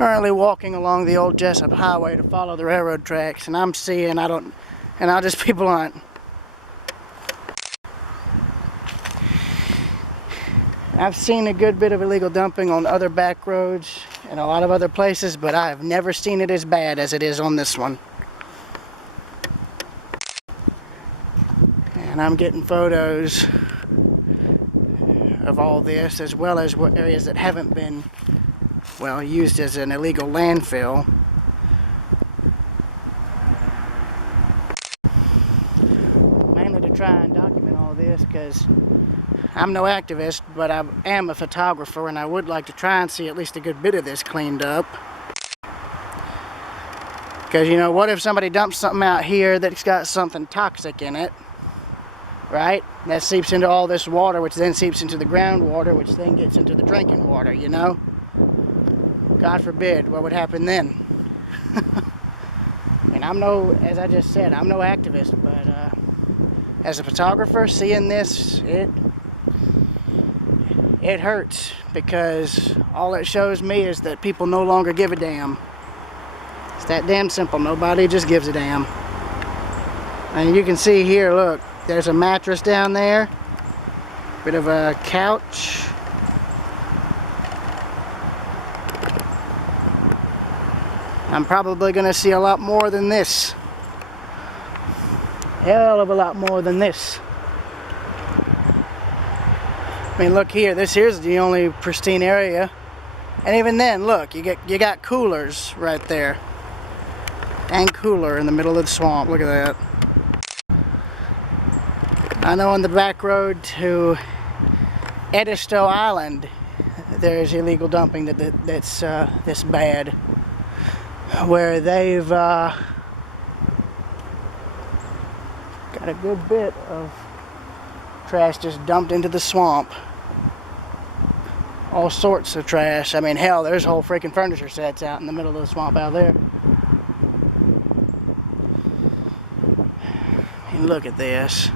Currently walking along the old Jessup Highway to follow the railroad tracks, and I'm seeing, and I'll just be blunt. I've seen a good bit of illegal dumping on other back roads and a lot of other places, but I have never seen it as bad as it is on this one. And I'm getting photos of all this, as well as areas that haven't been, well, used as an illegal landfill. Mainly to try and document all this, because I'm no activist, but I am a photographer, and I would like to try and see at least a good bit of this cleaned up. Because, you know, what if somebody dumps something out here that's got something toxic in it, right? That seeps into all this water, which then seeps into the groundwater, which then gets into the drinking water, you know? God forbid, what would happen then? I mean, as I just said, I'm no activist, but as a photographer, seeing this, it hurts, because all it shows me is that people no longer give a damn. It's that damn simple. Nobody just gives a damn. And you can see here, look, there's a mattress down there, bit of a couch. I'm probably gonna see a lot more than this. Hell of a lot more than this. I mean, look here, this here's the only pristine area. And even then, look, you got coolers right there. And cooler in the middle of the swamp. Look at that. I know on the back road to Edisto Island, there's illegal dumping that's this bad, where they've got a good bit of trash just dumped into the swamp. All sorts of trash. I mean, hell, there's whole freaking furniture sets out in the middle of the swamp out there. And look at this.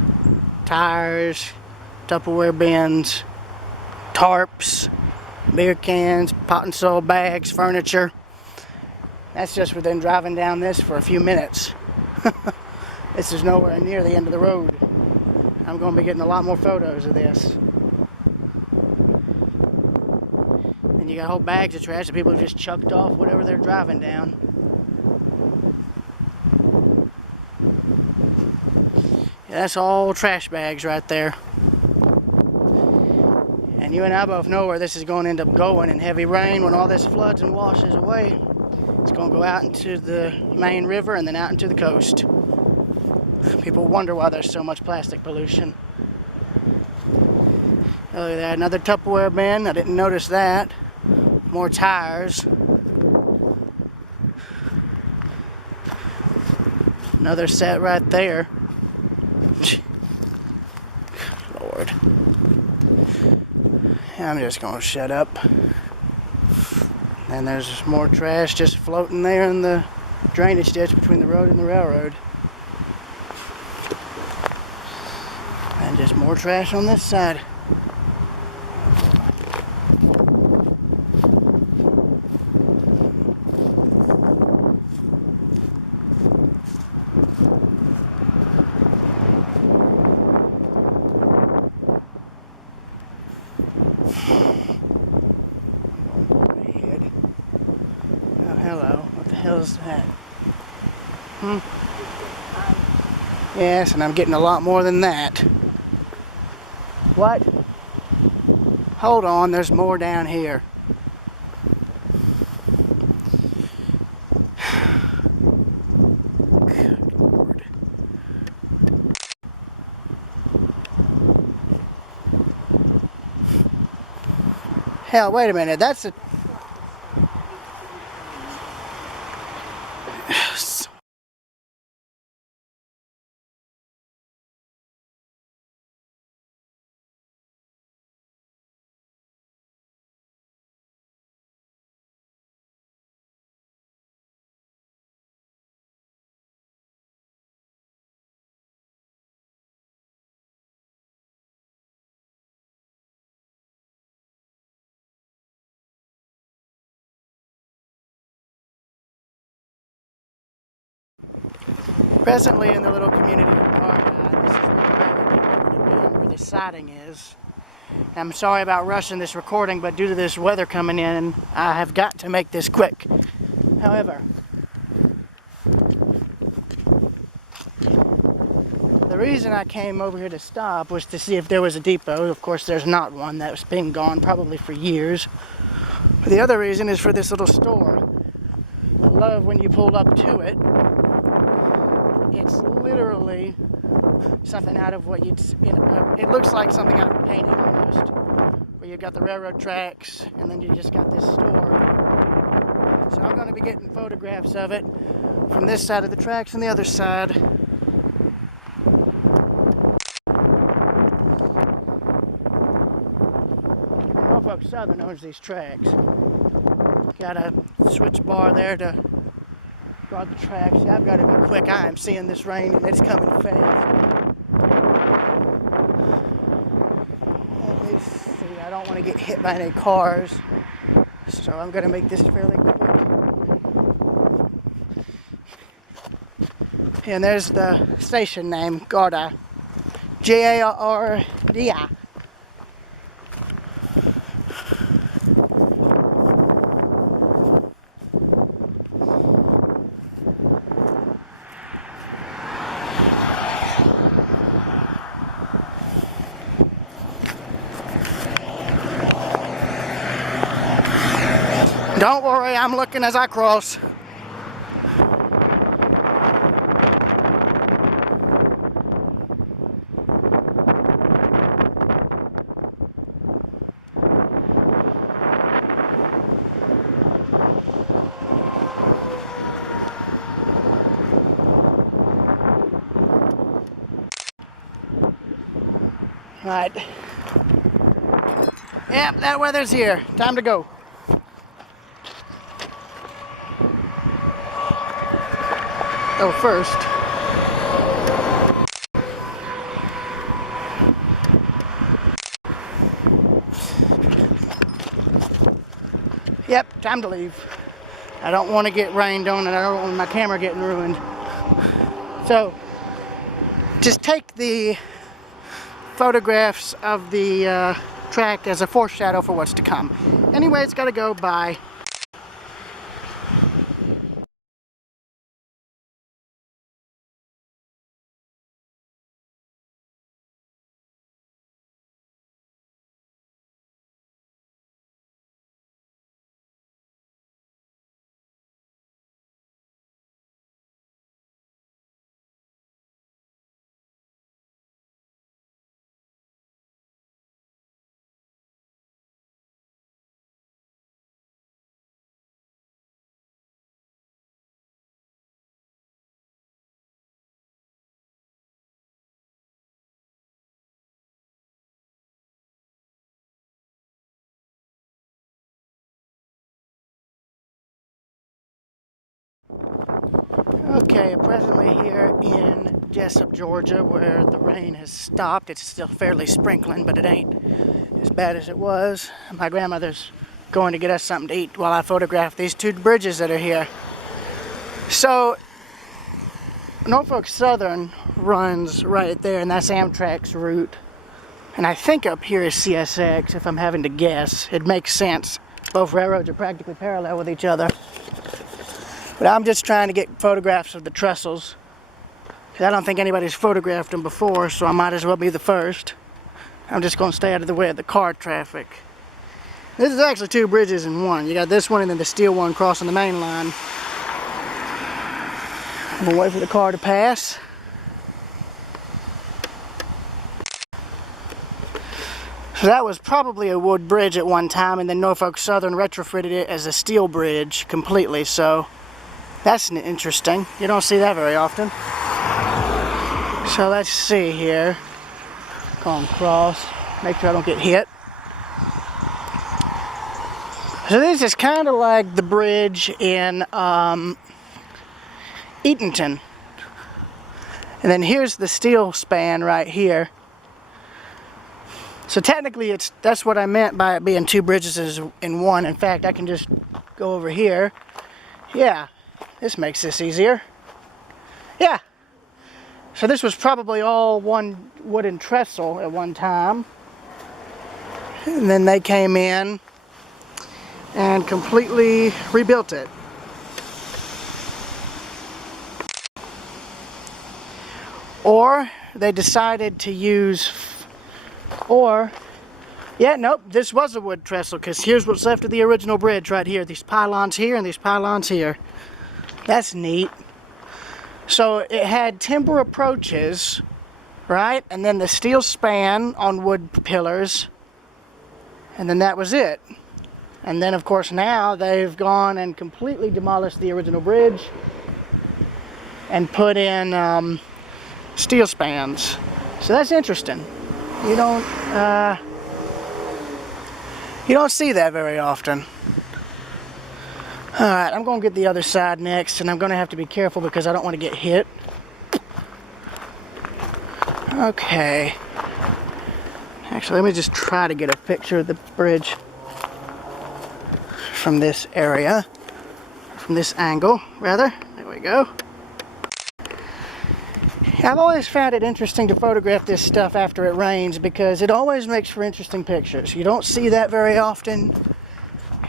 Tires, Tupperware bins, tarps, beer cans, pot and soil bags, furniture. That's just within driving down this for a few minutes. This is nowhere near the end of the road. I'm going to be getting a lot more photos of this. And you got whole bags of trash that people have just chucked off whatever they're driving down. Yeah, that's all trash bags right there. And you and I both know where this is going to end up going in heavy rain. When all this floods and washes away, it's going to go out into the main river and then out into the coast. People wonder why there's so much plastic pollution. Oh, look at that, another Tupperware bin. I didn't notice that. More tires. Another set right there. Lord. I'm just gonna shut up. And there's more trash just floating there in the drainage ditch between the road and the railroad. And just more trash on this side. Oh, hello. What the hell is that? Yes, and I'm getting a lot more than that. What? Hold on, there's more down here. Good Lord. Hell, wait a minute, that's a Presently in the little community of Darien, this is where the siding is. I'm sorry about rushing this recording, but due to this weather coming in, I have got to make this quick. However, the reason I came over here to stop was to see if there was a depot. Of course, there's not one. That's been gone probably for years. But the other reason is for this little store. I love when you pull up to it. It's literally something out of what you'd, it looks like something out of a painting almost. Where you've got the railroad tracks and then you just got this store. So I'm going to be getting photographs of it from this side of the tracks and the other side. Norfolk Southern owns these tracks. Got a switch bar there to guard the tracks. Yeah, I've got to be quick. I am seeing this rain and it's coming fast. Let me see. I don't want to get hit by any cars, so I'm going to make this fairly quick. And there's the station name, Garda. Garda. Don't worry, I'm looking as I cross. Right. Yep, that weather's here. Time to go. Oh, first. Yep, time to leave. I don't want to get rained on and I don't want my camera getting ruined. So, just take the photographs of the track as a foreshadow for what's to come. Anyway, it's got to go. Bye. Okay, presently here in Jessup, Georgia, where the rain has stopped. It's still fairly sprinkling, but it ain't as bad as it was. My grandmother's going to get us something to eat while I photograph these two bridges that are here. So, Norfolk Southern runs right there, and that's Amtrak's route. And I think up here is CSX, if I'm having to guess. It makes sense. Both railroads are practically parallel with each other. But I'm just trying to get photographs of the trestles, because I don't think anybody's photographed them before, so I might as well be the first. I'm just going to stay out of the way of the car traffic. This is actually two bridges in one. You got this one and then the steel one crossing the main line. I'm going to wait for the car to pass. So that was probably a wood bridge at one time, and then Norfolk Southern retrofitted it as a steel bridge completely, so that's interesting. You don't see that very often. So let's see here. Going across, make sure I don't get hit. So this is kind of like the bridge in Eatonton. And then here's the steel span right here. So technically that's what I meant by it being two bridges in one. In fact, I can just go over here. Yeah, this makes this easier. Yeah, So this was probably all one wooden trestle at one time. And then they came in and completely rebuilt it. Or they decided to use, yeah, nope, this was a wood trestle, because here's what's left of the original bridge right here. These pylons here and these pylons here. That's neat. So it had timber approaches, right? And then the steel span on wood pillars. And then that was it. And then, of course, now they've gone and completely demolished the original bridge and put in steel spans. So that's interesting. You don't see that very often. Alright, I'm going to get the other side next, and I'm going to have to be careful because I don't want to get hit. Okay. Actually, let me just try to get a picture of the bridge from this area. From this angle, rather. There we go. I've always found it interesting to photograph this stuff after it rains because it always makes for interesting pictures. You don't see that very often,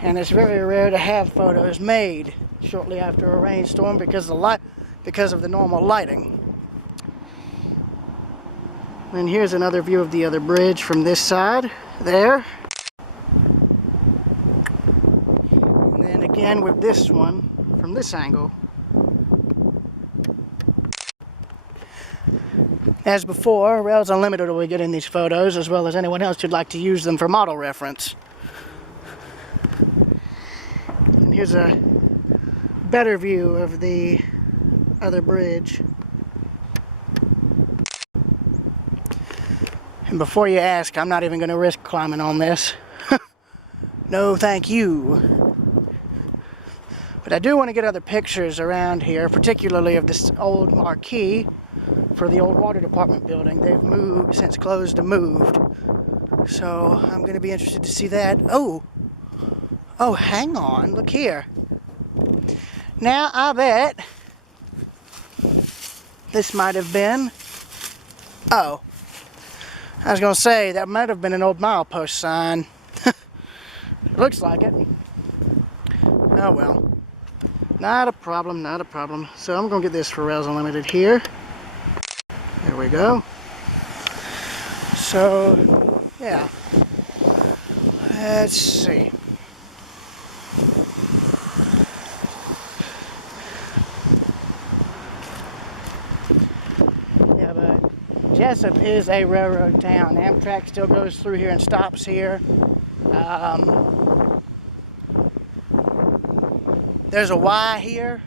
and it's very rare to have photos made shortly after a rainstorm because of the normal lighting. And here's another view of the other bridge from this side, there. And then again with this one from this angle. As before, Rails Unlimited will be getting these photos, as well as anyone else who'd like to use them for model reference. And here's a better view of the other bridge. And before you ask, I'm not even going to risk climbing on this. No, thank you. But I do want to get other pictures around here, particularly of this old marquee for the old water department building. They've moved, since closed and moved. So I'm going to be interested to see that. Oh, hang on, look here. Now I bet this might have been, I was going to say that might have been an old milepost sign. Looks like it. Oh well. Not a problem, not a problem. So I'm going to get this for Rails Unlimited here. There we go. So, yeah. Let's see. Yeah, but Jessup is a railroad town. Amtrak still goes through here and stops here. There's a Y here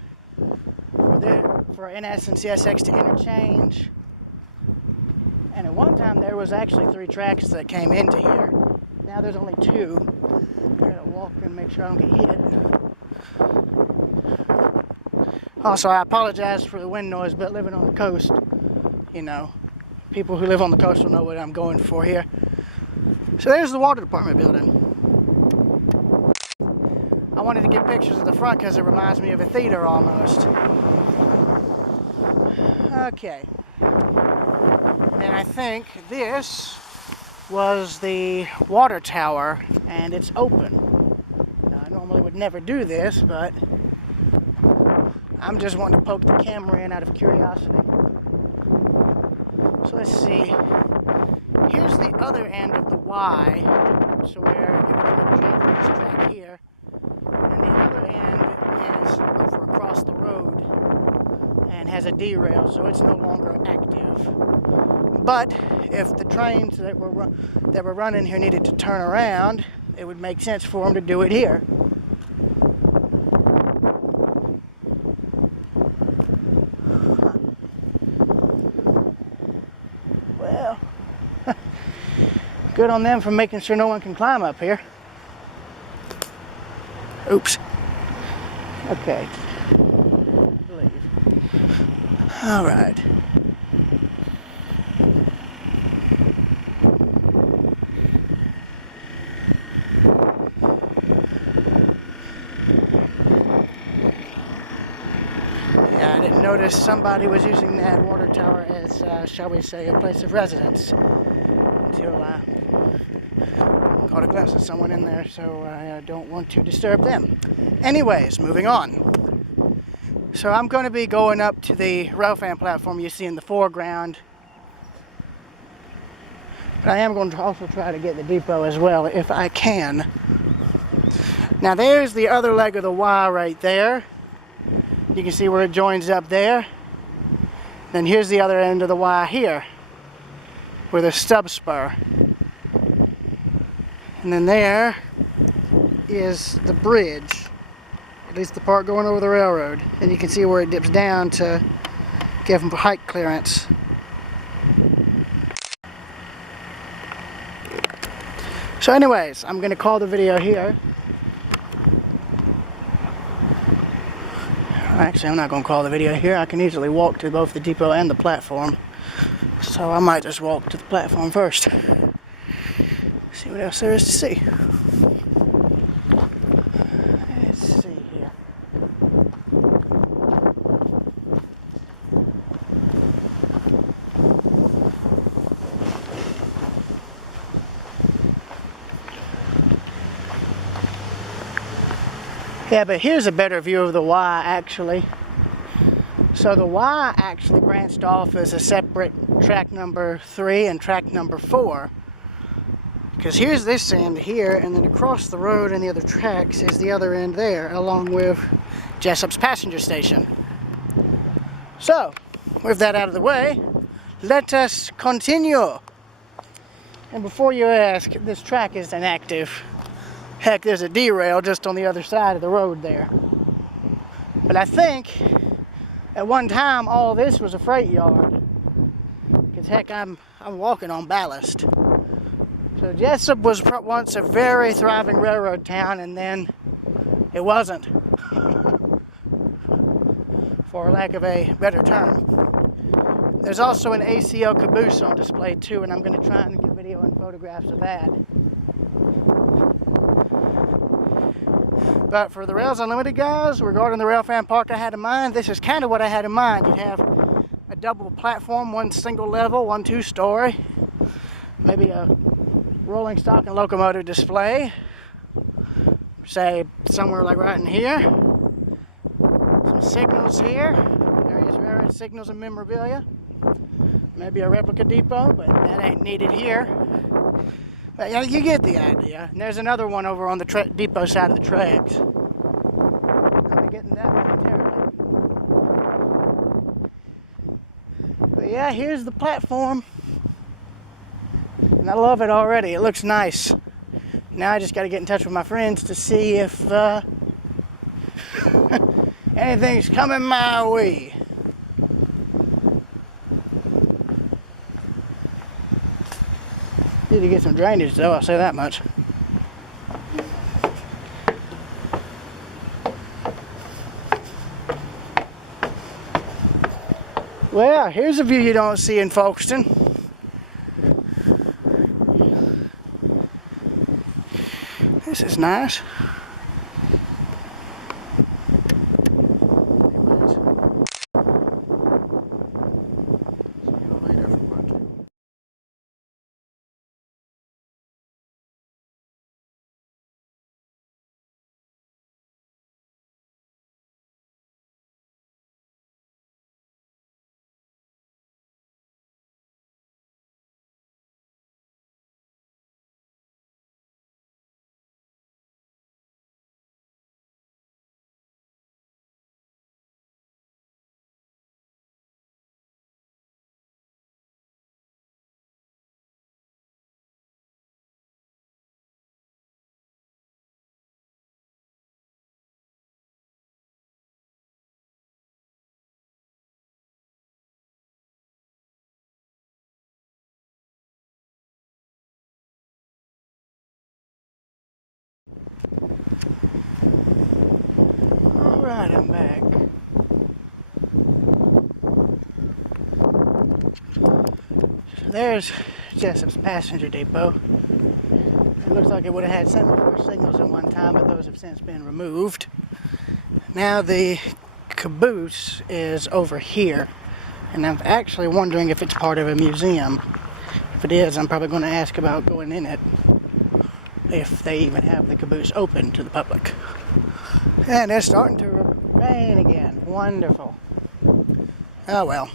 for NS and CSX to interchange. And at one time there was actually 3 tracks that came into here. Now there's only 2. I gotta walk and make sure I don't get hit. Also, I apologize for the wind noise, but living on the coast, you know, people who live on the coast will know what I'm going for here. So there's the water department building. I wanted to get pictures of the front because it reminds me of a theater almost. Okay. And I think this was the water tower, and it's open. Now, I normally would never do this, but I'm just wanting to poke the camera in out of curiosity. So let's see. Here's the other end of the Y, so where it would jump from this track here, and the other end is over across the road and has a derail, so it's no longer active. But if the trains that were running here needed to turn around, it would make sense for them to do it here. Well, good on them for making sure no one can climb up here. Oops. Okay. Leave. All right. noticed somebody was using that water tower as, shall we say, a place of residence until I caught a glimpse of someone in there, so I don't want to disturb them. Anyways, moving on. So I'm going to be going up to the rail fan platform you see in the foreground. But I am going to also try to get the depot as well if I can. Now there's the other leg of the Y right there. You can see where it joins up there. Then here's the other end of the Y here, with a stub spur. And then there is the bridge, at least the part going over the railroad. And you can see where it dips down to give them height clearance. So anyways, I'm going to call the video here. Actually, I'm not going to call the video here. I can easily walk to both the depot and the platform. So I might just walk to the platform first. See what else there is to see. Let's see here. Yeah, but here's a better view of the Y actually. So the Y actually branched off as a separate track number 3 and track number 4. Because here's this end here, and then across the road and the other tracks is the other end there, along with Jessup's passenger station. So, with that out of the way, let us continue. And before you ask, this track is inactive. Heck, there's a derail just on the other side of the road there. But I think at one time all this was a freight yard. Because heck, I'm walking on ballast. So Jessup was once a very thriving railroad town, and then it wasn't. For lack of a better term. There's also an ACL caboose on display too, and I'm going to try and get video and photographs of that. But for the Rails Unlimited guys, regarding the rail fan park I had in mind, this is kind of what I had in mind. You'd have a double platform, one single level, one two-story, maybe a rolling stock and locomotive display, say somewhere like right in here. Some signals here, various railroad signals and memorabilia. Maybe a replica depot, but that ain't needed here. But yeah, you get the idea. And there's another one over on the depot side of the tracks. I'll be getting that momentarily. But yeah, here's the platform. And I love it already. It looks nice. Now I just got to get in touch with my friends to see if anything's coming my way. Need to get some drainage though, I'll say that much. Well, here's a view you don't see in Folkestone. This is nice. Alright, I'm back. So there's Jessup's passenger depot. It looks like it would have had semaphore signals at one time, but those have since been removed. Now the caboose is over here, and I'm actually wondering if it's part of a museum. If it is, I'm probably going to ask about going in it, if they even have the caboose open to the public. And it's starting to rain again. Wonderful. Oh well.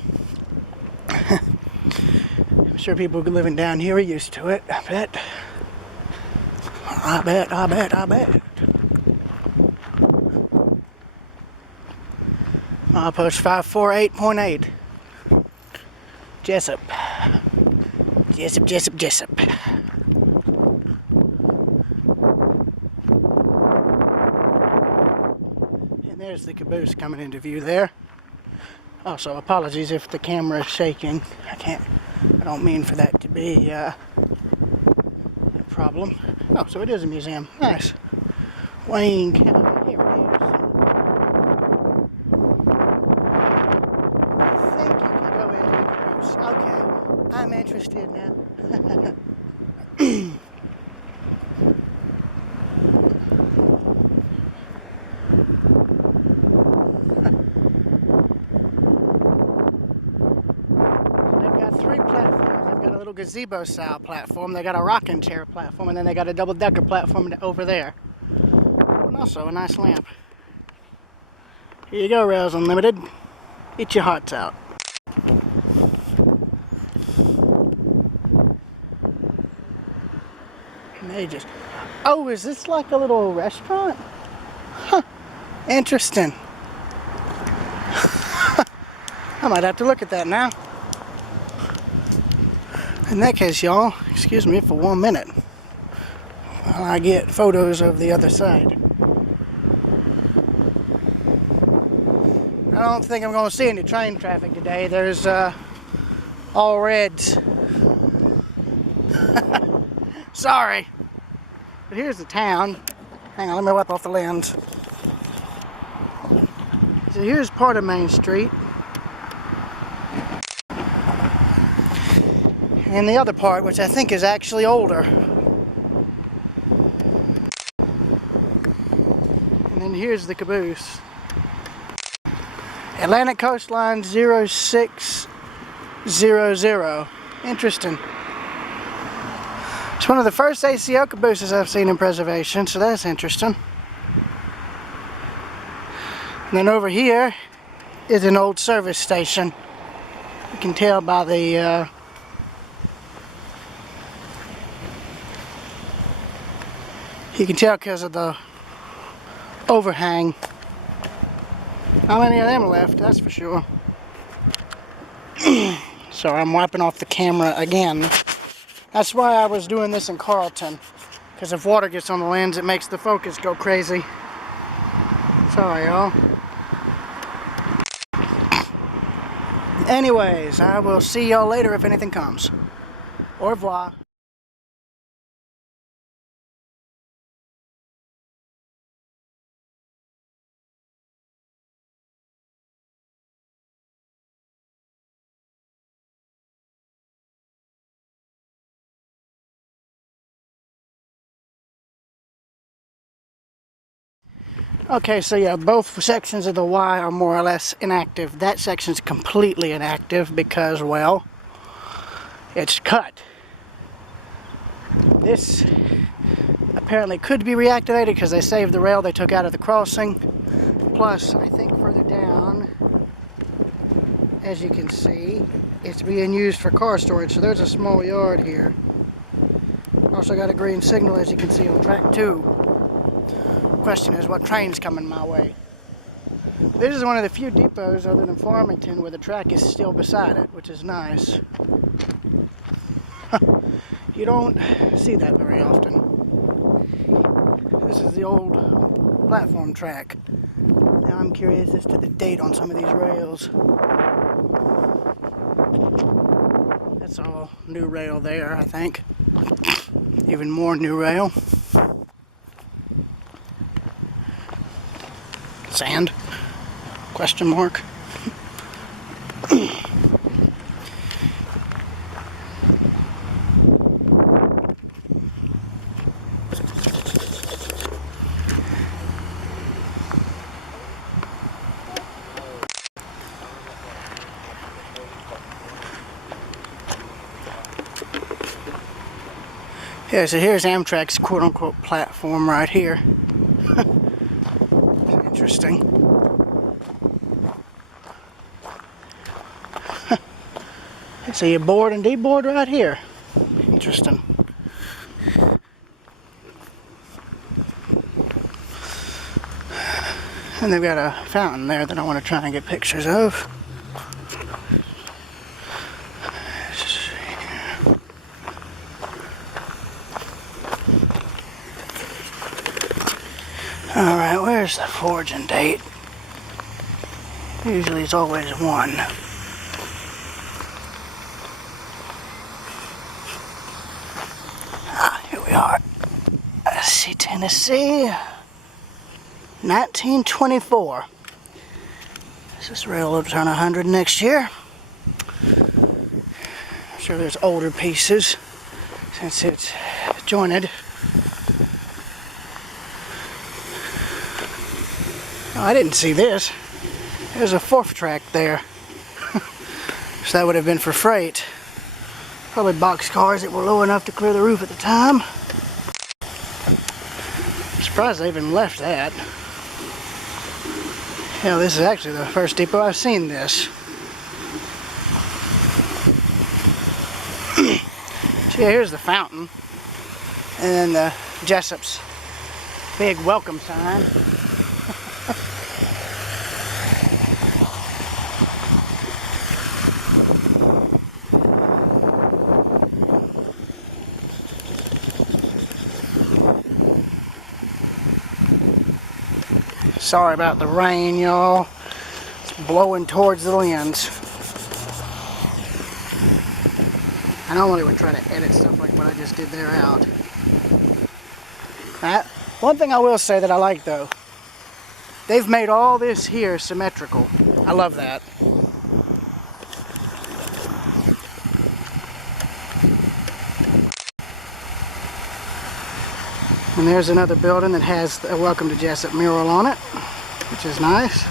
I'm sure people living down here are used to it. I bet. Milepost 548.8. Jessup. And there's the caboose coming into view there. Also, apologies if the camera is shaking. I don't mean for that to be a problem. Oh, so it is a museum. Nice. Wayne County. Here it is. I think you can go into the caboose. Okay, I'm interested now. A little gazebo style platform. They got a rocking chair platform, and then they got a double-decker platform over there. And also a nice lamp. Here you go, Rails Unlimited. Eat your hearts out. And they just... Oh, is this like a little restaurant? Huh. Interesting. I might have to look at that now. In that case, y'all, excuse me for 1 minute while I get photos of the other side. I don't think I'm going to see any train traffic today. There's all reds. Sorry. But here's the town. Hang on, let me wipe off the lens. So here's part of Main Street. And the other part, which I think is actually older. And then here's the caboose. Atlantic Coastline 0600. Interesting. It's one of the first ACO cabooses I've seen in preservation, so that's interesting. And then over here is an old service station. You can tell by the you can tell because of the overhang. How many of them are left, that's for sure. So I'm wiping off the camera again. That's why I was doing this in Carlton. Because if water gets on the lens, it makes the focus go crazy. Sorry, y'all. Anyways, I will see y'all later if anything comes. Au revoir. Okay, so yeah, both sections of the Y are more or less inactive. That section's completely inactive because, well, it's cut. This apparently could be reactivated because they saved the rail they took out of the crossing. Plus, I think further down, as you can see, it's being used for car storage. So there's a small yard here. Also got a green signal, as you can see, on track 2. Question is, what train's coming my way? This is one of the few depots other than Farmington where the track is still beside it, which is nice. You don't see that very often. This is the old platform track. Now I'm curious as to the date on some of these rails. That's all new rail there, I think. Even more new rail. Sand? Question mark. Yeah, so here's Amtrak's quote-unquote platform right here. Interesting. So you board and deboard right here. Interesting. And they've got a fountain there that I want to try and get pictures of. Alright, where's the forging date? Usually it's always 1. Here we are. Let's see, Tennessee. 1924. This railroad turn 100 next year. I'm sure there's older pieces since it's jointed. Oh, I didn't see this. There's a 4th track there. So that would have been for freight. Probably box cars that were low enough to clear the roof at the time. I'm surprised they even left that. Hell, this is actually the first depot I've seen this. So yeah, here's the fountain. And then the Jessup's big welcome sign. Sorry about the rain, y'all. It's blowing towards the lens. I normally would try to edit stuff like what I just did there out. One thing I will say that I like though, they've made all this here symmetrical. I love that. And there's another building that has a Welcome to Jessup mural on it, which is nice.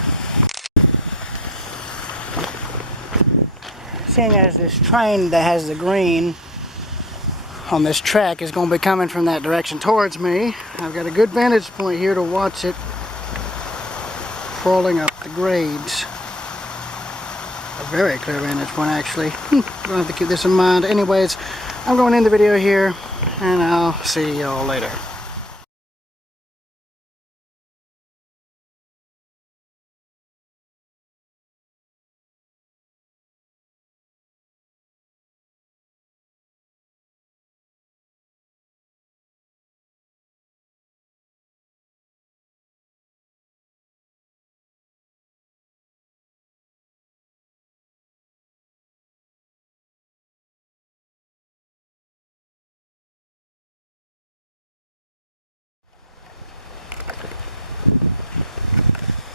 Seeing as this train that has the green on this track is going to be coming from that direction towards me, I've got a good vantage point here to watch it crawling up the grades. A very clear vantage point, actually. Don't have to keep this in mind. Anyways, I'm going to end the video here, and I'll see y'all later.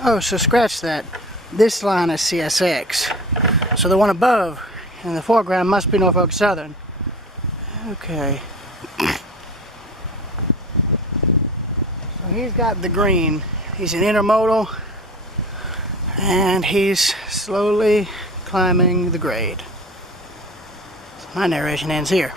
Oh, so scratch that. This line is CSX. So the one above in the foreground must be Norfolk Southern. Okay. So he's got the green. He's an intermodal. And he's slowly climbing the grade. So my narration ends here.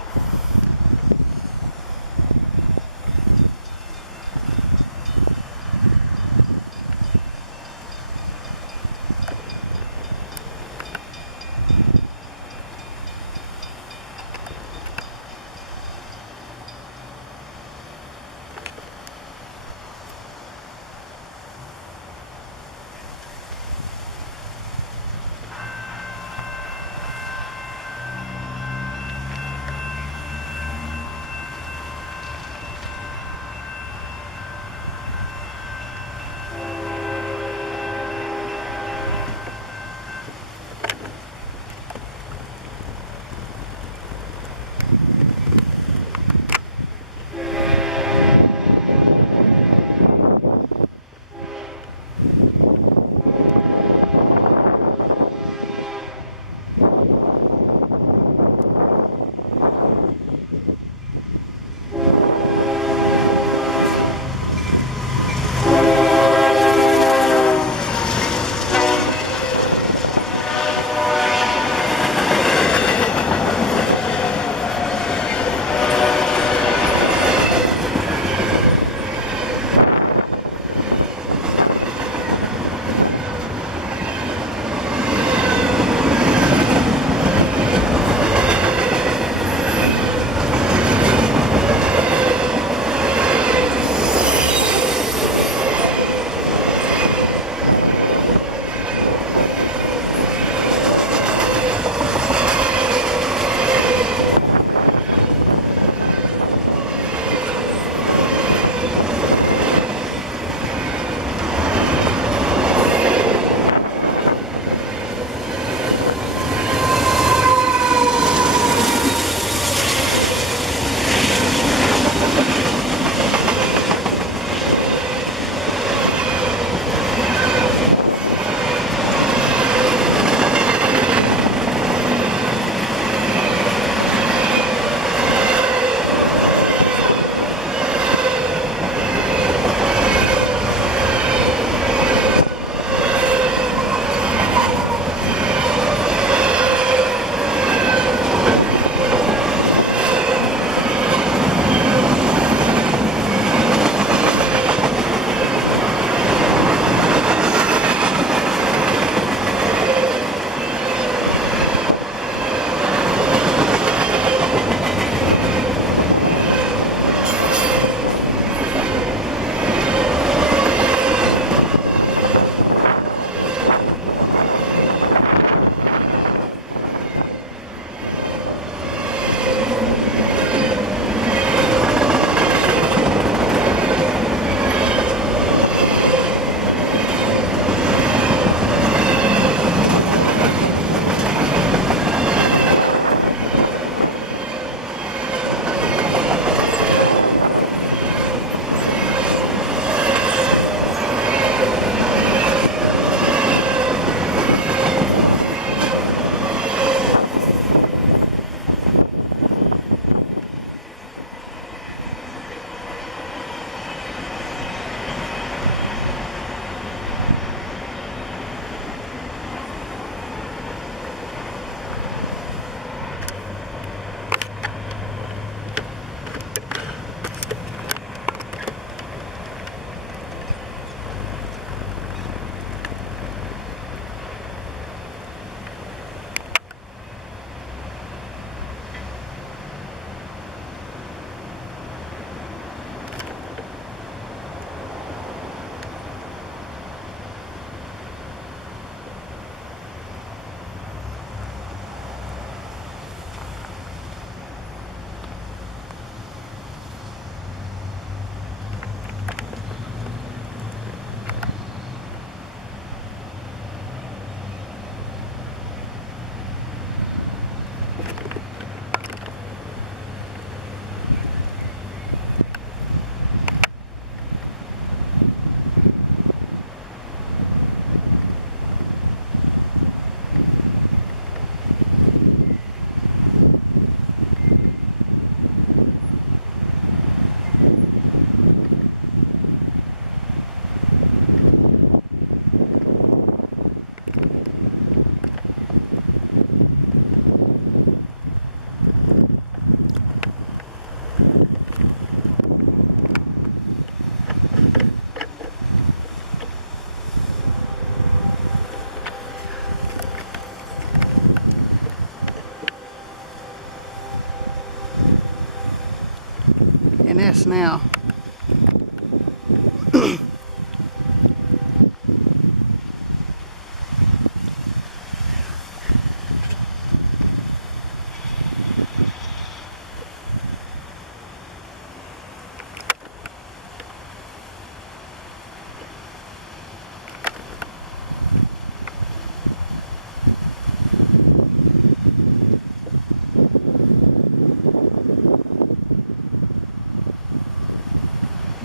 NS now.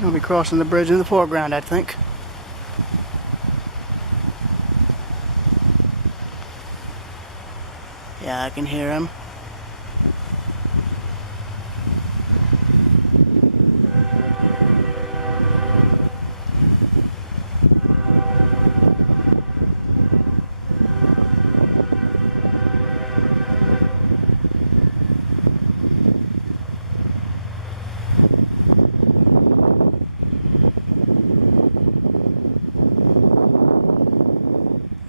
I'll be crossing the bridge in the foreground, I think. Yeah, I can hear him.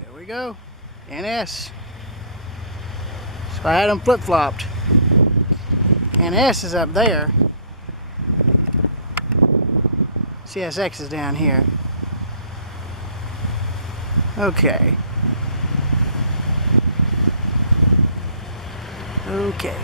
There we go. NS. So I had them flip-flopped. NS is up there. CSX is down here. Okay. Okay.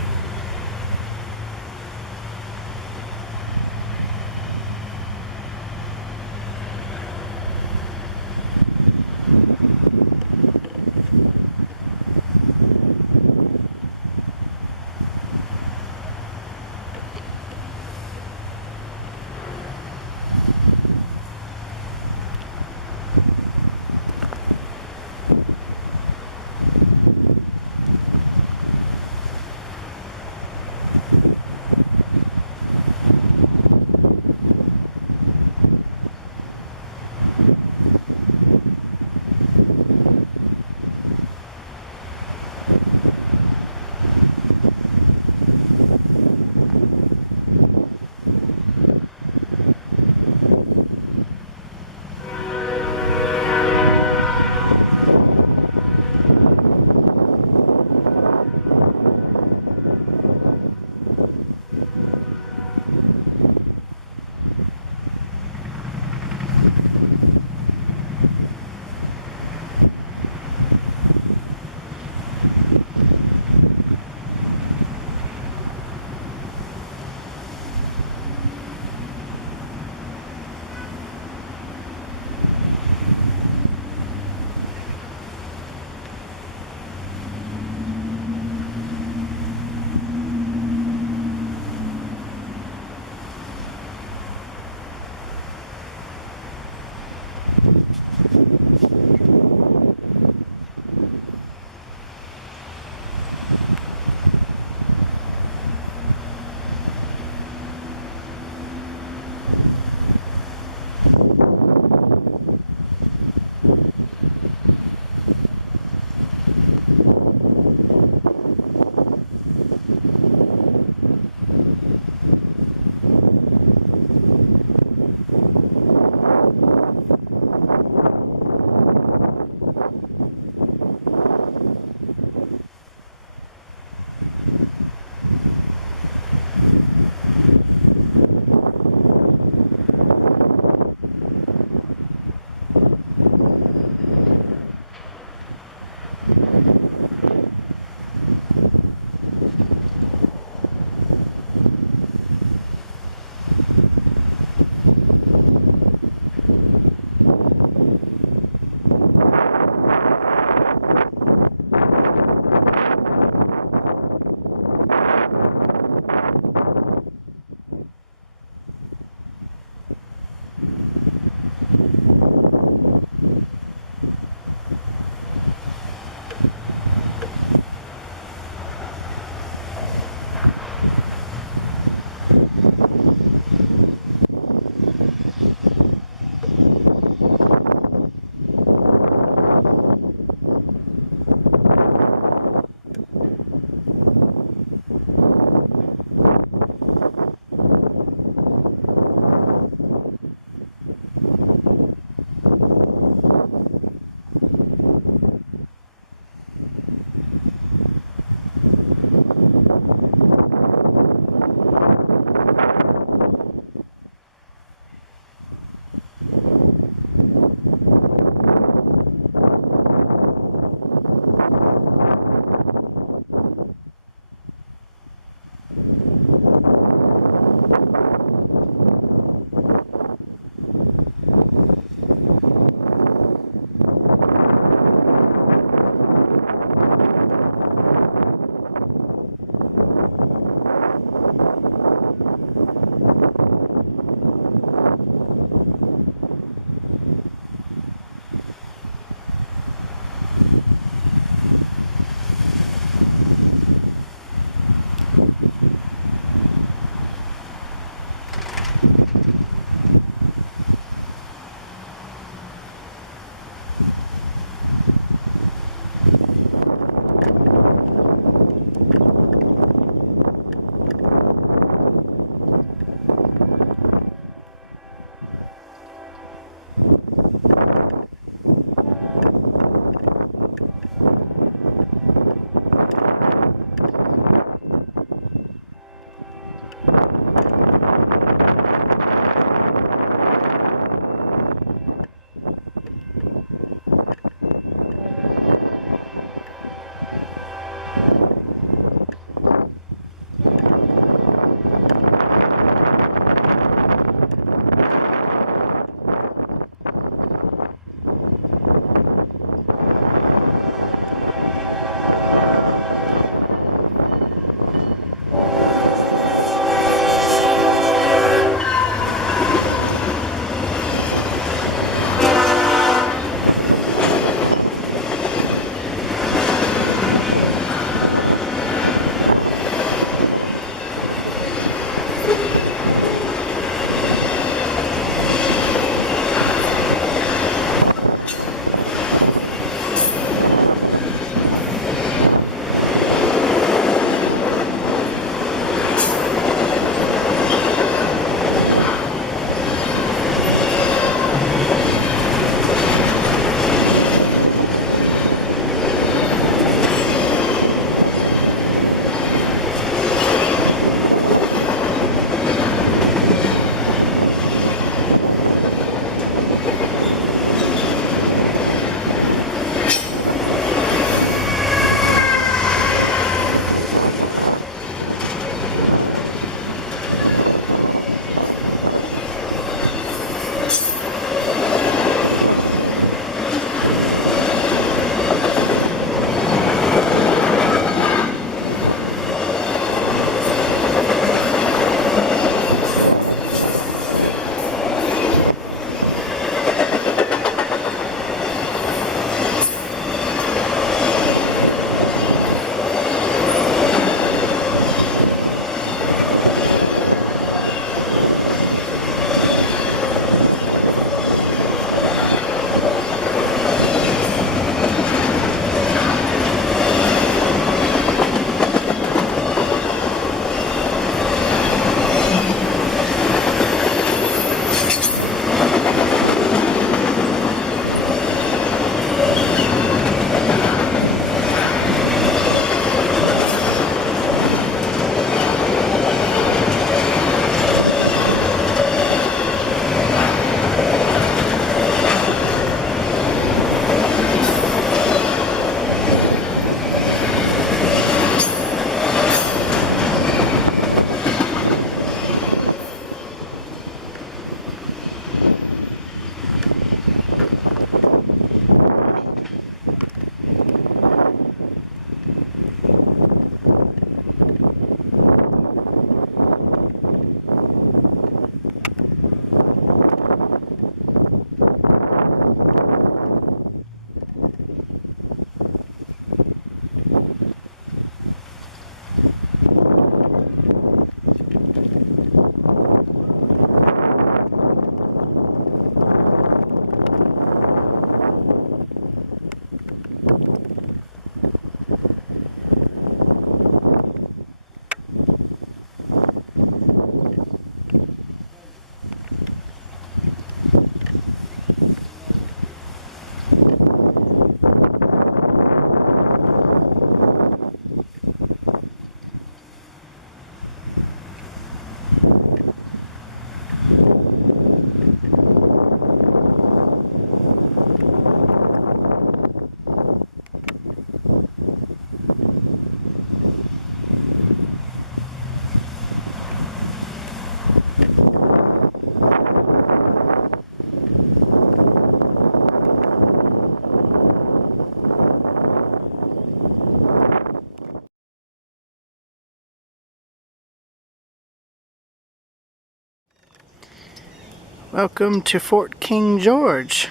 Welcome to Fort King George.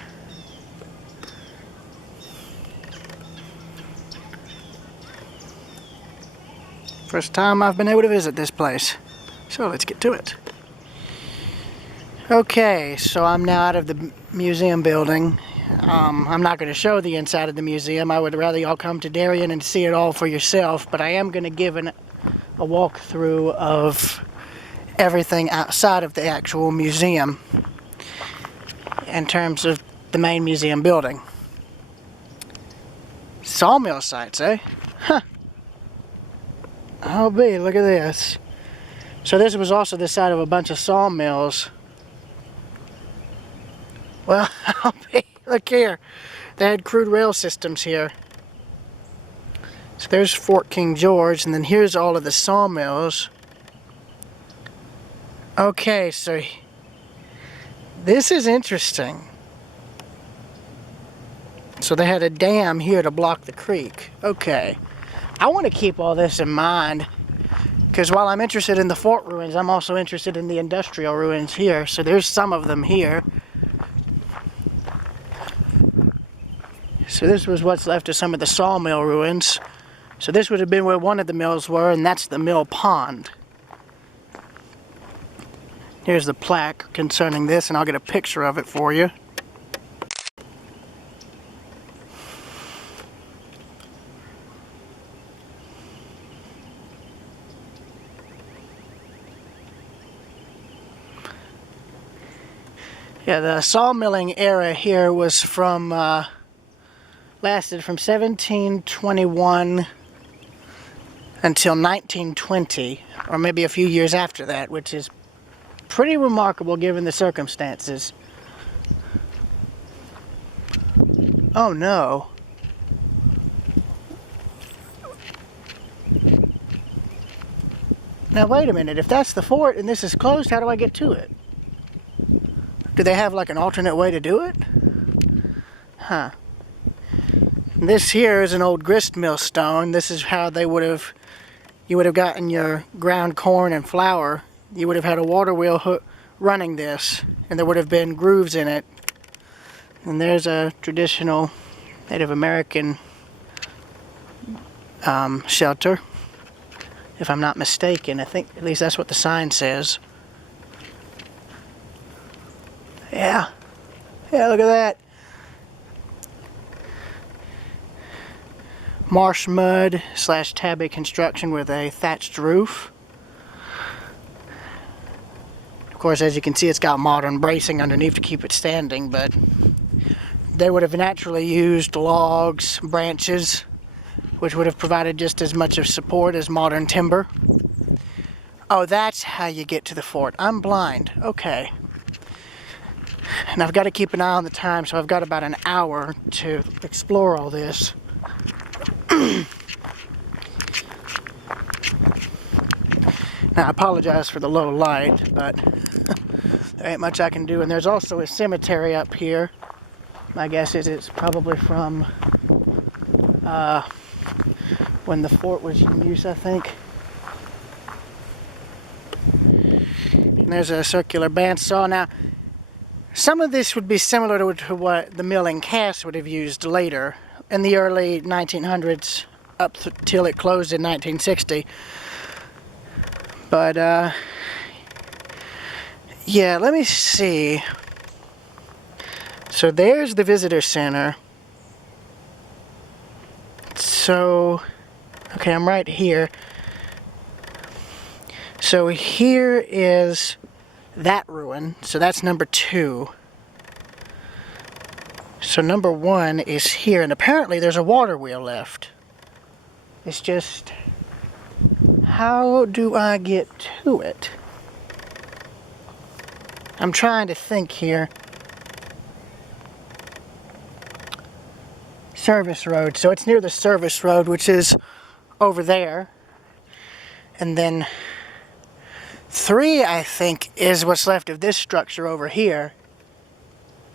First time I've been able to visit this place. So let's get to it. Okay, so I'm now out of the museum building. I'm not going to show the inside of the museum. I would rather y'all come to Darien and see it all for yourself, but I am going to give a walkthrough of everything outside of the actual museum in terms of the main museum building. Sawmill sites, eh? Huh. I'll be, look at this. So this was also the site of a bunch of sawmills. Well, I'll be, look here. They had crude rail systems here. So there's Fort King George, and then here's all of the sawmills. Okay, so this is interesting. So they had a dam here to block the creek. Okay. I want to keep all this in mind, because while I'm interested in the fort ruins, I'm also interested in the industrial ruins here. So there's some of them here. So this was what's left of some of the sawmill ruins. So this would have been where one of the mills were, and that's the mill pond. Here's the plaque concerning this, and I'll get a picture of it for you. Yeah, the sawmilling era here was lasted from 1721 until 1920, or maybe a few years after that, which is pretty remarkable given the circumstances. Oh no. Now wait a minute, if that's the fort and this is closed, how do I get to it? Do they have like an alternate way to do it? Huh. This here is an old grist mill stone. This is how you would have gotten your ground corn and flour. You would have had a water wheel running this, and there would have been grooves in it. And there's a traditional Native American shelter, if I'm not mistaken. I think at least that's what the sign says. Yeah, look at that. Marsh mud / tabby construction with a thatched roof. Of course, as you can see, it's got modern bracing underneath to keep it standing, but they would have naturally used logs, branches, which would have provided just as much of support as modern timber. Oh, that's how you get to the fort. I'm blind. Okay. And I've got to keep an eye on the time, so I've got about an hour to explore all this. Now, I apologize for the low light, but there ain't much I can do. And there's also a cemetery up here. My guess is it's probably from when the fort was in use, I think. And there's a circular bandsaw. Now, some of this would be similar to what the milling cast would have used later in the early 1900s up till it closed in 1960. But yeah, let me see. So there's the visitor center. So, okay, I'm right here. So here is that ruin. So that's number 2. So number 1 is here, and apparently there's a water wheel left. It's just, how do I get to it? I'm trying to think here. Service road. So it's near the service road, which is over there. And then 3, I think, is what's left of this structure over here.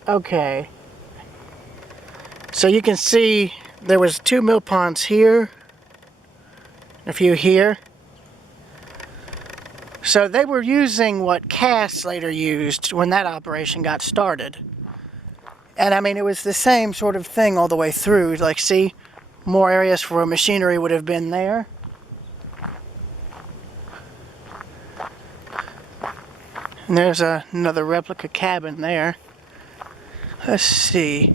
Okay. So you can see there was 2 mill ponds here, a few here. So they were using what Cass later used when that operation got started. And I mean, it was the same sort of thing all the way through. Like, see, more areas for machinery would have been there. And there's another replica cabin there. Let's see.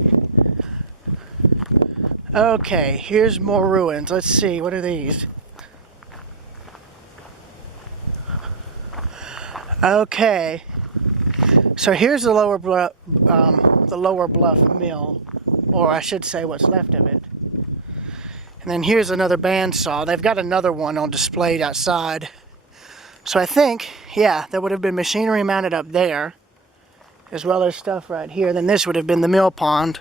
Okay, here's more ruins. Let's see, what are these? Okay, so here's the lower bluff mill, or I should say what's left of it. And then here's another bandsaw. They've got another one on display outside. So I think, yeah, there would have been machinery mounted up there, as well as stuff right here. Then this would have been the mill pond.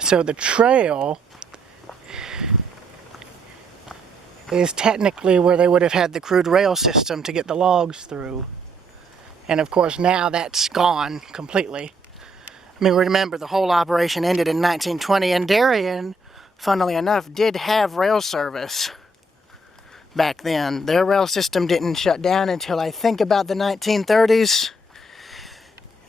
So the trail is technically where they would have had the crude rail system to get the logs through. And of course now that's gone completely. I mean, remember, the whole operation ended in 1920, and Darien, funnily enough, did have rail service back then. Their rail system didn't shut down until I think about the 1930s.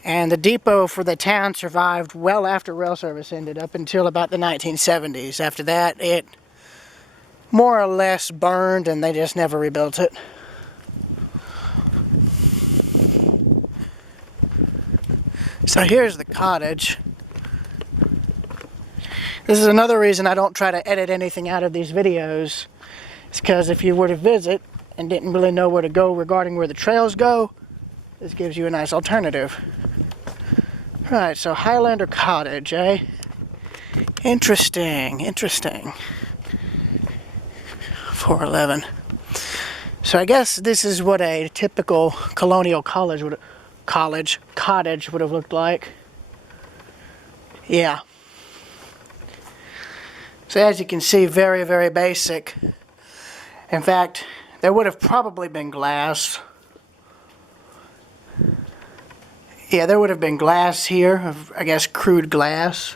And the depot for the town survived well after rail service ended, up until about the 1970s. After that, it more or less burned, and they just never rebuilt it. So here's the cottage. This is another reason I don't try to edit anything out of these videos. It's because if you were to visit and didn't really know where to go regarding where the trails go, this gives you a nice alternative. Right, so Highlander Cottage, eh? Interesting, interesting. 411. So I guess this is what a typical colonial cottage would have looked like. Yeah. So as you can see, very, very basic. In fact, there would have probably been glass. Yeah, there would have been glass here, I guess crude glass.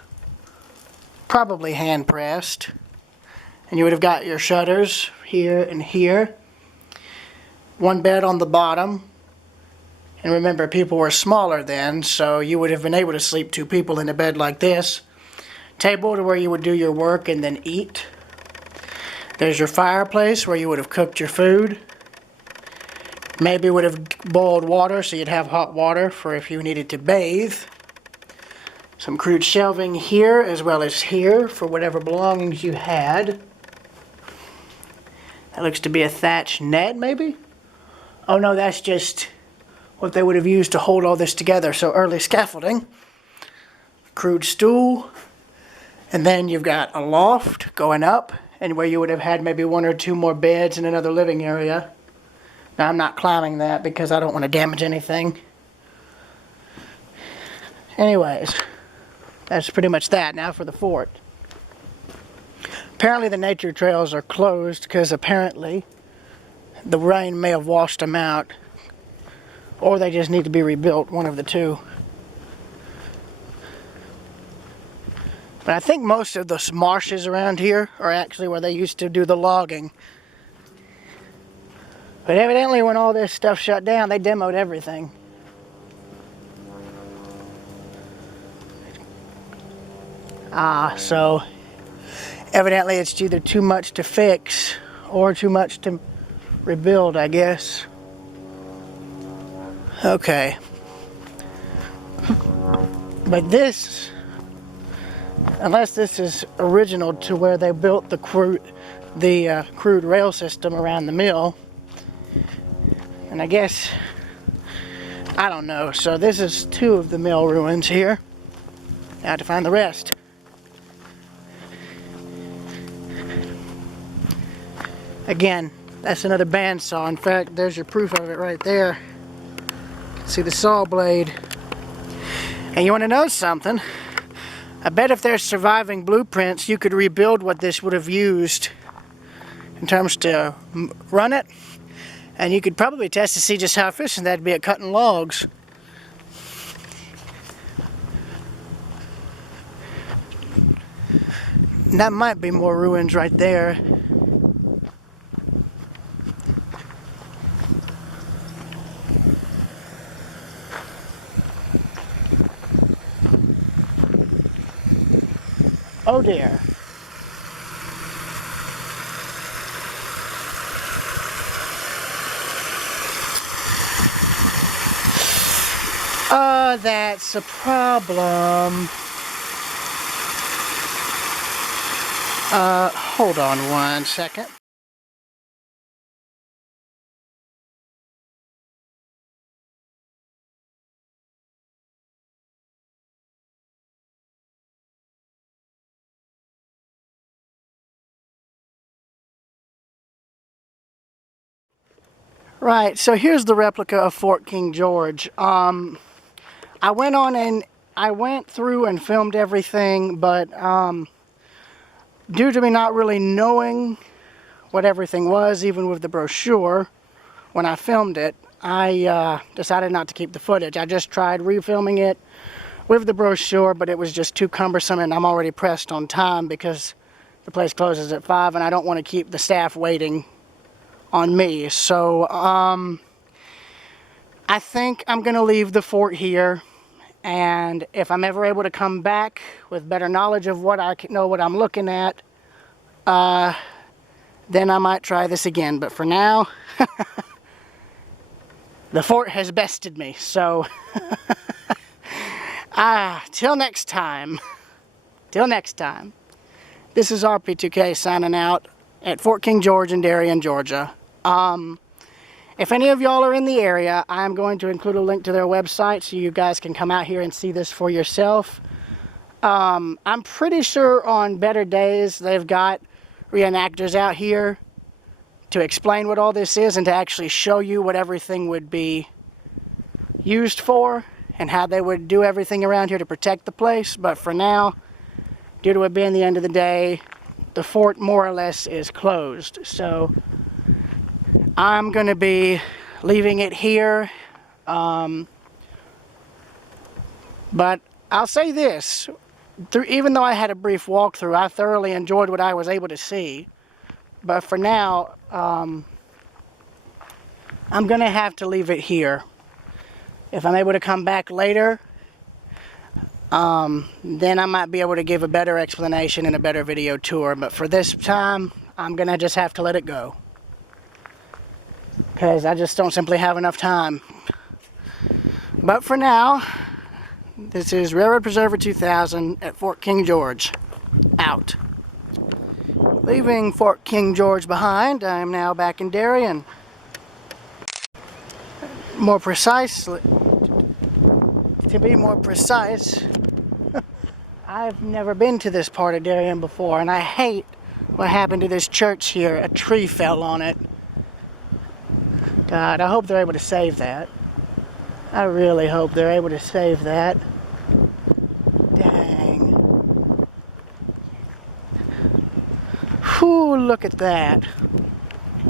Probably hand pressed. And you would have got your shutters here and here. One bed on the bottom. And remember, people were smaller then, so you would have been able to sleep two people in a bed like this. Table to where you would do your work and then eat. There's your fireplace where you would have cooked your food. Maybe would have boiled water so you'd have hot water for if you needed to bathe. Some crude shelving here as well as here for whatever belongings you had. That looks to be a thatch net, maybe? Oh no, that's just what they would have used to hold all this together. So early scaffolding. Crude stool. And then you've got a loft going up, and where you would have had maybe one or two more beds and another living area. Now I'm not climbing that because I don't want to damage anything. Anyways, that's pretty much that. Now for the fort. Apparently the nature trails are closed because apparently the rain may have washed them out, or they just need to be rebuilt, one of the two. But I think most of the marshes around here are actually where they used to do the logging. But evidently when all this stuff shut down, they demoed everything. So evidently it's either too much to fix or too much to rebuild, I guess. Okay. But this, unless this is original to where they built the crude rail system around the mill, and I guess, I don't know. So this is two of the mill ruins here. Now to find the rest. Again, that's another bandsaw. In fact, there's your proof of it right there. See the saw blade. And you want to know something? I bet if there's surviving blueprints, you could rebuild what this would have used in terms to run it. And you could probably test to see just how efficient that'd be at cutting logs. And that might be more ruins right there. Oh dear. That's a problem. Hold on 1 second. Right, so here's the replica of Fort King George. I went through and filmed everything, but due to me not really knowing what everything was, even with the brochure, when I filmed it, I decided not to keep the footage. I just tried refilming it with the brochure, but it was just too cumbersome, and I'm already pressed on time because the place closes at 5, and I don't want to keep the staff waiting on me. So I think I'm going to leave the fort here, and if I'm ever able to come back with better knowledge of what I know what I'm looking at, then I might try this again. But for now, the fort has bested me, so till next time. Till next time. This is RP2K signing out at Fort King George in Darien, Georgia. If any of y'all are in the area, I'm going to include a link to their website so you guys can come out here and see this for yourself. I'm pretty sure on better days they've got reenactors out here to explain what all this is and to actually show you what everything would be used for and how they would do everything around here to protect the place. But for now, due to it being the end of the day, the fort more or less is closed. So I'm going to be leaving it here. But I'll say this, even though I had a brief walkthrough, I thoroughly enjoyed what I was able to see. But for now, I'm going to have to leave it here. If I'm able to come back later, then I might be able to give a better explanation and a better video tour. But for this time, I'm going to just have to let it go, because I just don't simply have enough time. But for now, this is Railroad Preserver 2000 at Fort King George. Out. Leaving Fort King George behind, I am now back in Darien. More precisely, to be more precise, I've never been to this part of Darien before, and I hate what happened to this church here. A tree fell on it. God, I hope they're able to save that. I really hope they're able to save that. Dang. Whew, look at that.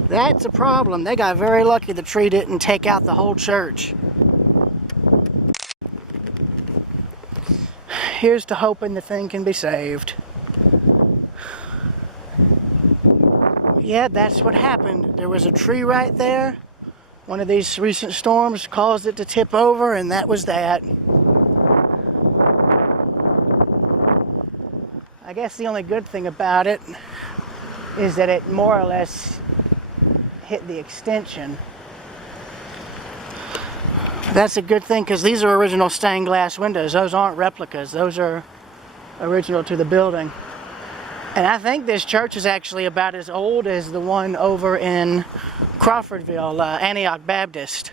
That's a problem. They got very lucky the tree didn't take out the whole church. Here's to hoping the thing can be saved. Yeah, that's what happened. There was a tree right there. One of these recent storms caused it to tip over, and that was that. I guess the only good thing about it is that it more or less hit the extension. That's a good thing, because these are original stained glass windows. Those aren't replicas. Those are original to the building. And I think this church is actually about as old as the one over in Crawfordville, Antioch Baptist.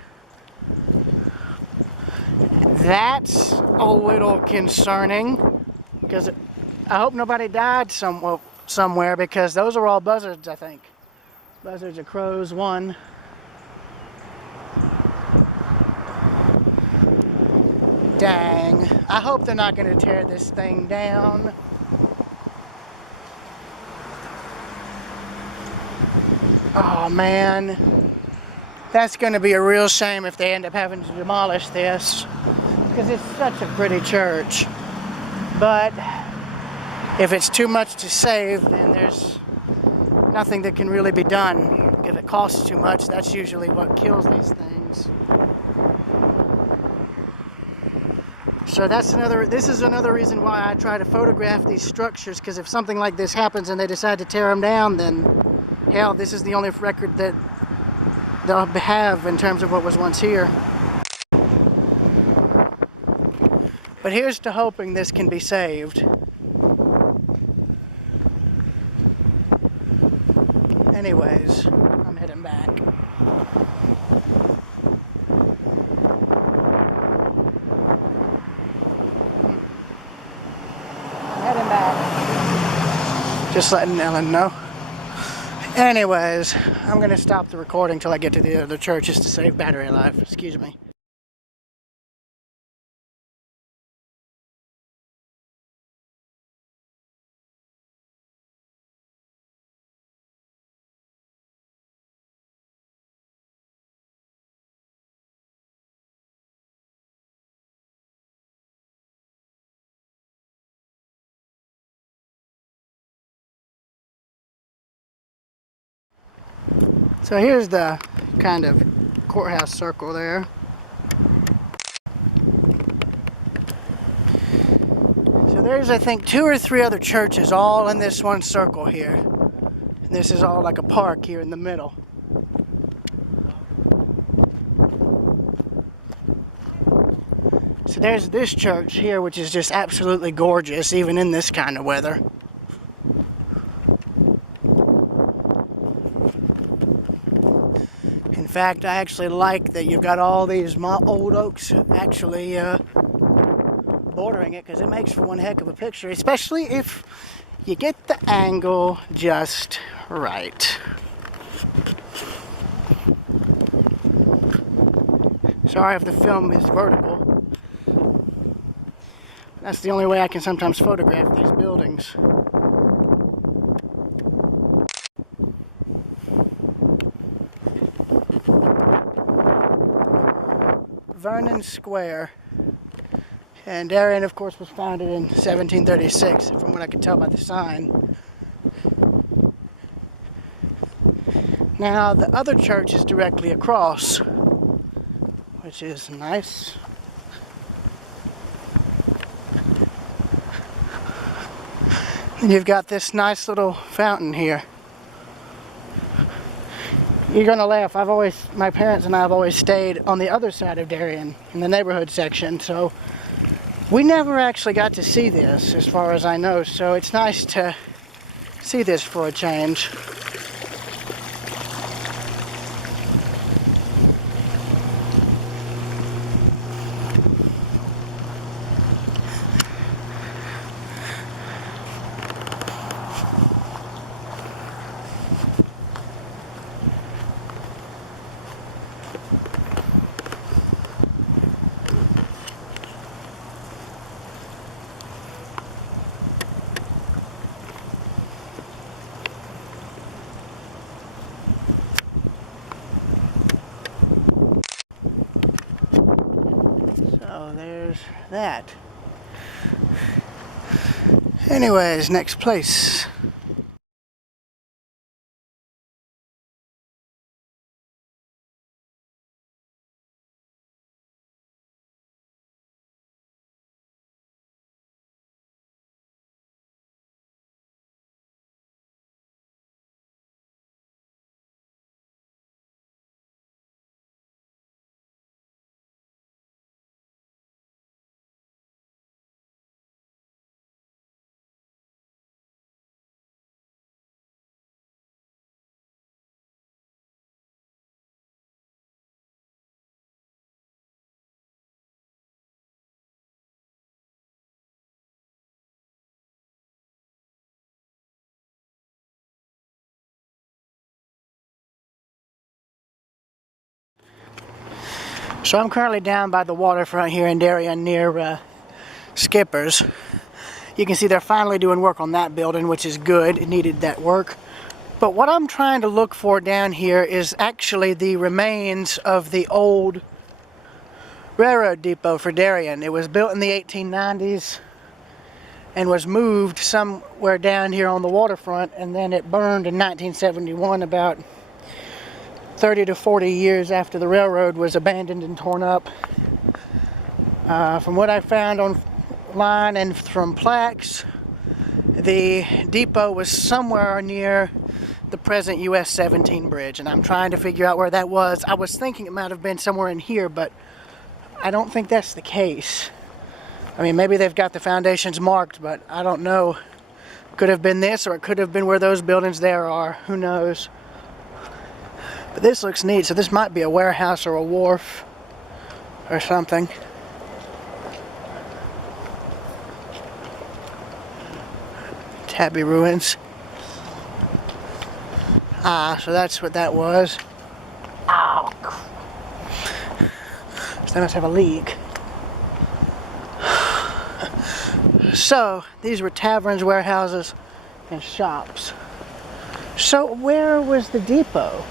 That's a little concerning, because I hope nobody died somewhere, because those are all buzzards, I think. Buzzards or crows, one. Dang. I hope they're not going to tear this thing down. Oh man, that's going to be a real shame if they end up having to demolish this, because it's such a pretty church. But if it's too much to save, then there's nothing that can really be done. If it costs too much, that's usually what kills these things. So this is another reason why I try to photograph these structures, because if something like this happens and they decide to tear them down, then hell, this is the only record that they'll have in terms of what was once here. But here's to hoping this can be saved. Anyways, I'm heading back. Just letting Ellen know. Anyways, I'm going to stop the recording till I get to the other church just to save battery life. Excuse me. So here's the kind of courthouse circle there. So there's, I think, 2 or 3 other churches all in this one circle here. And this is all like a park here in the middle. So there's this church here, which is just absolutely gorgeous, even in this kind of weather. In fact, I actually like that you've got all these old oaks actually bordering it, because it makes for one heck of a picture, especially if you get the angle just right. Sorry if the film is vertical. That's the only way I can sometimes photograph these buildings. Vernon Square. And Darien, of course, was founded in 1736, from what I could tell by the sign. Now, the other church is directly across, which is nice. And you've got this nice little fountain here. You're gonna laugh. My parents and I have always stayed on the other side of Darien, in the neighborhood section, so we never actually got to see this, as far as I know, so it's nice to see this for a change. So there's that. Anyways, next place. So I'm currently down by the waterfront here in Darien near Skipper's. You can see they're finally doing work on that building, which is good. It needed that work. But what I'm trying to look for down here is actually the remains of the old railroad depot for Darien. It was built in the 1890s and was moved somewhere down here on the waterfront, and then it burned in 1971, about 30 to 40 years after the railroad was abandoned and torn up. From what I found online and from plaques, the depot was somewhere near the present US 17 bridge, and I'm trying to figure out where that was. I was thinking it might have been somewhere in here, but I don't think that's the case. I mean, maybe they've got the foundations marked, but I don't know. Could have been this, or it could have been where those buildings there are. Who knows? But this looks neat, so this might be a warehouse or a wharf or something. Tabby ruins. Ah, so that's what that was. Ow. So they must have a leak. So, these were taverns, warehouses, and shops. So, where was the depot?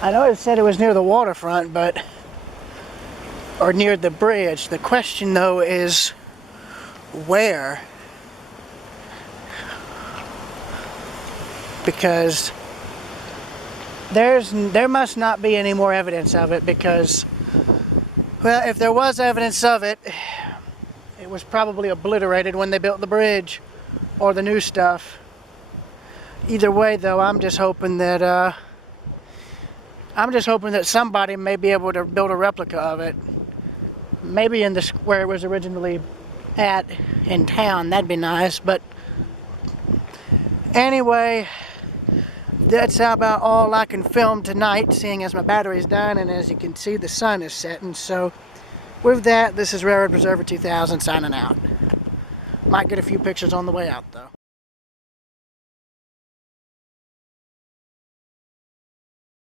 I know it said it was near the waterfront, but... or near the bridge. The question, though, is... where? Because... there must not be any more evidence of it, because... well, if there was evidence of it... it was probably obliterated when they built the bridge, or the new stuff. Either way, though, I'm just hoping that somebody may be able to build a replica of it. Maybe in the where it was originally at in town. That'd be nice. But anyway, that's about all I can film tonight, seeing as my battery's dying, and as you can see, the sun is setting. So. With that, this is Railroad Preserver 2000 signing out. Might get a few pictures on the way out, though.